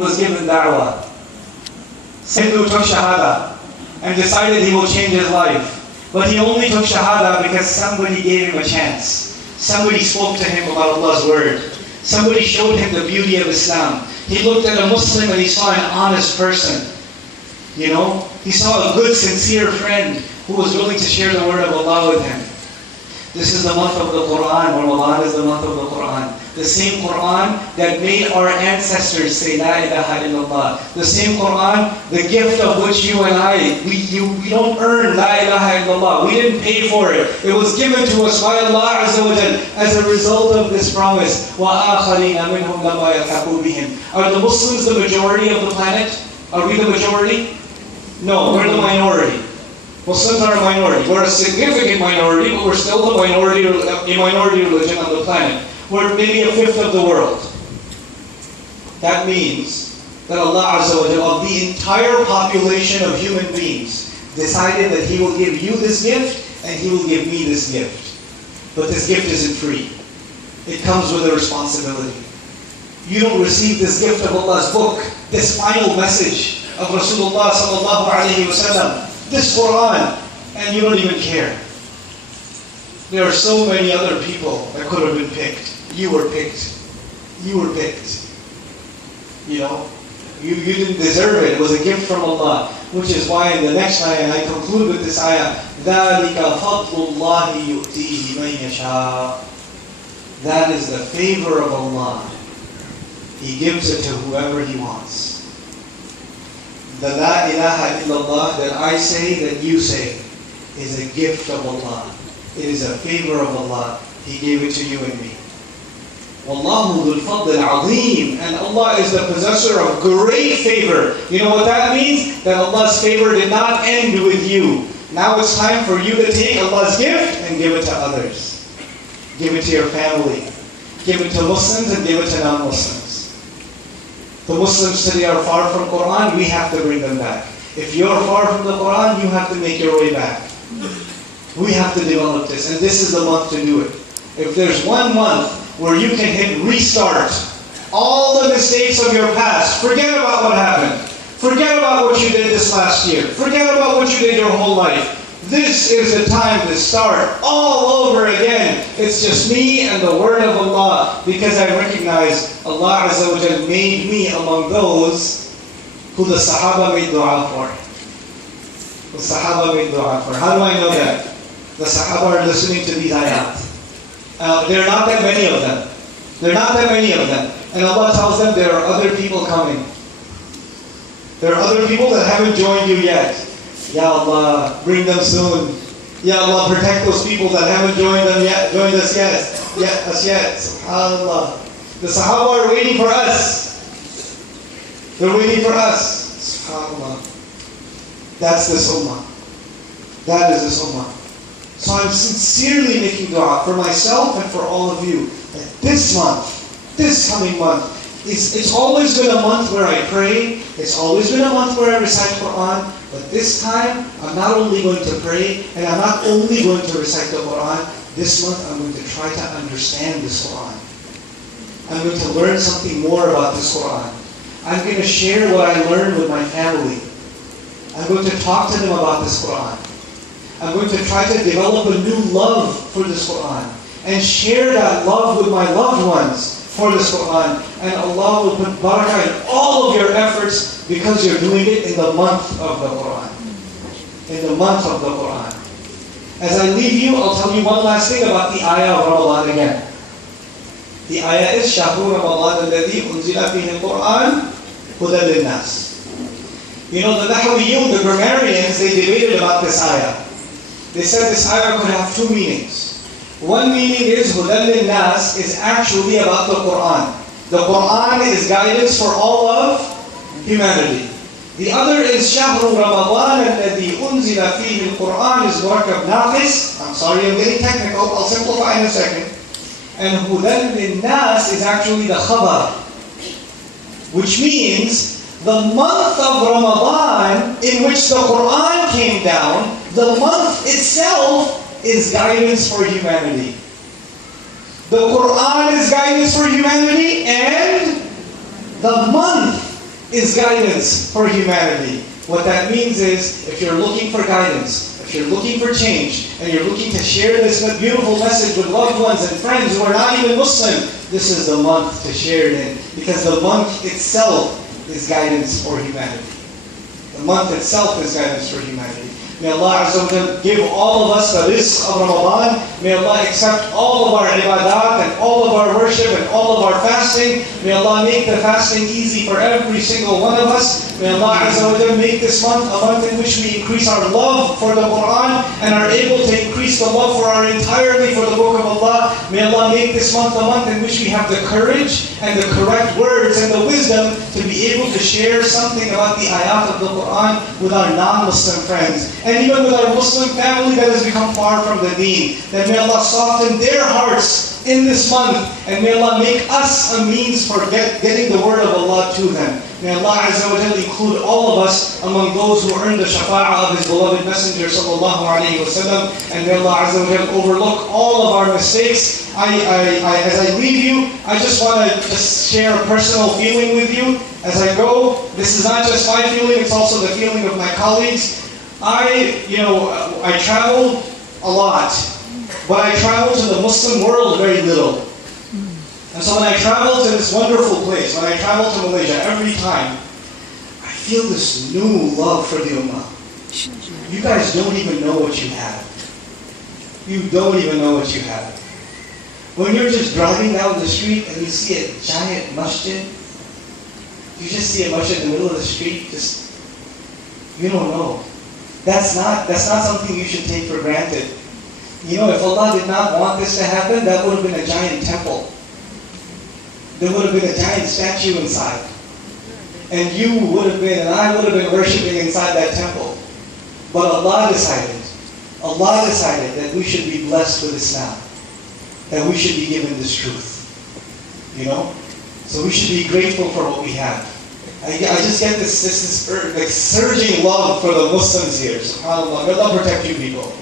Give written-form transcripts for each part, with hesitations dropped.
was given da'wah. Hindu took shahada and decided he will change his life. But he only took shahada because somebody gave him a chance. Somebody spoke to him about Allah's word. Somebody showed him the beauty of Islam. He looked at a Muslim and he saw an honest person. He saw a good, sincere friend who was willing to share the word of Allah with him. This is the month of the Quran. Ramadan is the month of the Quran. The same Quran that made our ancestors say La ilaha illallah. The same Quran, the gift of which you and I, we don't earn La ilaha illallah. We didn't pay for it. It was given to us by Allah Azza wa Jal as a result of this promise. وَآخَرِينَ مِنْهُمْ لَمَا يَلْحَقُوا بِهِمْ. Are the Muslims the majority of the planet? Are we the majority? No, we're the minority. Muslims are a minority. We're a significant minority, but we're still a minority religion on the planet. We're maybe a fifth of the world. That means that Allah Azza wa Jalla, of the entire population of human beings, decided that He will give you this gift and He will give me this gift. But this gift isn't free. It comes with a responsibility. You don't receive this gift of Allah's book, this final message of Rasulullah sallallahu alaihi wasallam, this Quran, and you don't even care. There are so many other people that could have been picked. You were picked. You were picked. You didn't deserve it. It was a gift from Allah. Which is why in the next ayah, I conclude with this ayah, ذَلِكَ فَضْلُ اللَّهِ يُؤْتِيهِ مَنْ يَشَاءُ. That is the favor of Allah. He gives it to whoever He wants. The La ilaha illallah that I say, that you say, is a gift of Allah. It is a favor of Allah. He gave it to you and me. Wallahu dhul fadl al-azim. And Allah is the possessor of great favor. You know what that means? That Allah's favor did not end with you. Now it's time for you to take Allah's gift and give it to others. Give it to your family. Give it to Muslims and give it to non-Muslims. The Muslims today are far from Quran, we have to bring them back. If you're far from the Quran, you have to make your way back. We have to develop this, and this is the month to do it. If there's one month where you can hit restart all the mistakes of your past, forget about what happened. Forget about what you did this last year. Forget about what you did your whole life. This is the time to start all over again. It's just me and the word of Allah, because I recognize Allah Azza wa Jal made me among those who the Sahaba made dua for. The Sahaba made dua for. How do I know that? The Sahaba are listening to these ayat. There are not that many of them. There are not that many of them. And Allah tells them there are other people coming. There are other people that haven't joined you yet. Ya Allah, bring them soon. Ya Allah, protect those people that haven't joined us yet. SubhanAllah. The Sahaba are waiting for us. They're waiting for us. SubhanAllah. That's this ummah. That is this ummah. So I'm sincerely making dua for myself and for all of you that this month, this coming month, it's always been a month where I pray. It's always been a month where I recite Quran. But this time, I'm not only going to pray, and I'm not only going to recite the Quran. This month, I'm going to try to understand this Quran. I'm going to learn something more about this Quran. I'm going to share what I learned with my family. I'm going to talk to them about this Quran. I'm going to try to develop a new love for this Quran and share that love with my loved ones for this Quran. And Allah will put barakah in all of your efforts because you're doing it in the month of the Quran. In the month of the Quran. As I leave you, I'll tell you one last thing about the ayah of Ramadan again. The ayah is شَهْرُ رَمَضَانَ الَّذِي أُنزِلَ فِيهِ الْقُرْآنُ هُدًى لِلنَّاسِ. You know, the Nahwiyun, the grammarians, they debated about this ayah. They said this ayah could have two meanings. One meaning is هُدًى لِلنَّاسِ is actually about the Quran. The Quran is guidance for all of humanity. The other is شهر رمضان الذي أنزل فيه القرآن is مركب ناقص. I'm sorry, I'm getting technical. I'll simplify in a second. And هُدًى لِلنَّاسِ is actually the khabar, which means the month of Ramadan in which the Quran came down, the month itself is guidance for humanity. The Quran is guidance for humanity, and the month is guidance for humanity. What that means is, if you're looking for guidance, if you're looking for change, and you're looking to share this beautiful message with loved ones and friends who are not even Muslim, this is the month to share it in. Because the month itself is guidance for humanity. The month itself is guidance for humanity. May Allah Azza wa Jal give all of us the rizq of Ramadan. May Allah accept all of our ibadat and all of our worship and all of our fasting. May Allah make the fasting easy for every single one of us. May Allah Azza wa Jal make this month a month in which we increase our love for the Quran and are able to increase the love for our entirely for the Book of Allah. May Allah make this month a month in which we have the courage and the correct words and the wisdom to be able to share something about the ayat of the Quran with our non-Muslim friends. And even with our Muslim family that has become far from the deen. That may Allah soften their hearts in this month, and may Allah make us a means for getting the word of Allah to them. May Allah Azza wa Jal include all of us among those who earn the shafa'ah of His beloved Messenger sallallahu alayhi wa sallam, and may Allah Azza wa Jal overlook all of our mistakes. As I leave you, I just want to just share a personal feeling with you. As I go, this is not just my feeling, it's also the feeling of my colleagues. I traveled a lot, but I traveled to the Muslim world very little. And so when I travel to this wonderful place, when I travel to Malaysia, every time, I feel this new love for the Ummah. You guys don't even know what you have. You don't even know what you have. When you're just driving down the street and you see a giant masjid, you just see a masjid in the middle of the street, you don't know. That's not something you should take for granted. You know, if Allah did not want this to happen, that would have been a giant temple. There would have been a giant statue inside. And you would have been, and I would have been worshiping inside that temple. But Allah decided that we should be blessed with Islam. That we should be given this truth. You know? So we should be grateful for what we have. I just get this surging love for the Muslims here. SubhanAllah. May Allah protect you people.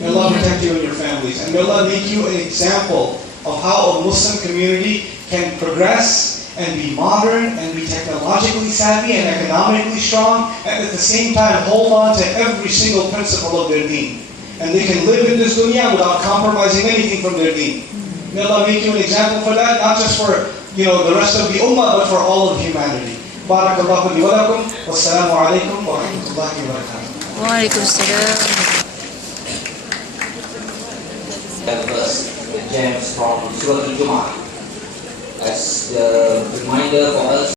May Allah protect you and your families. And may Allah make you an example of how a Muslim community can progress and be modern and be technologically savvy and economically strong, and at the same time hold on to every single principle of their deen. And they can live in this dunya without compromising anything from their deen. May Allah make you an example for that, not just for the rest of the ummah, but for all of humanity. Barakallahu li wa lakum. Wassalamu alaikum wa rahmatullahi wa barakatuh. Wa alaikum salam. Verse, the gems from Surah Al-Jumu'ah, as the reminder for us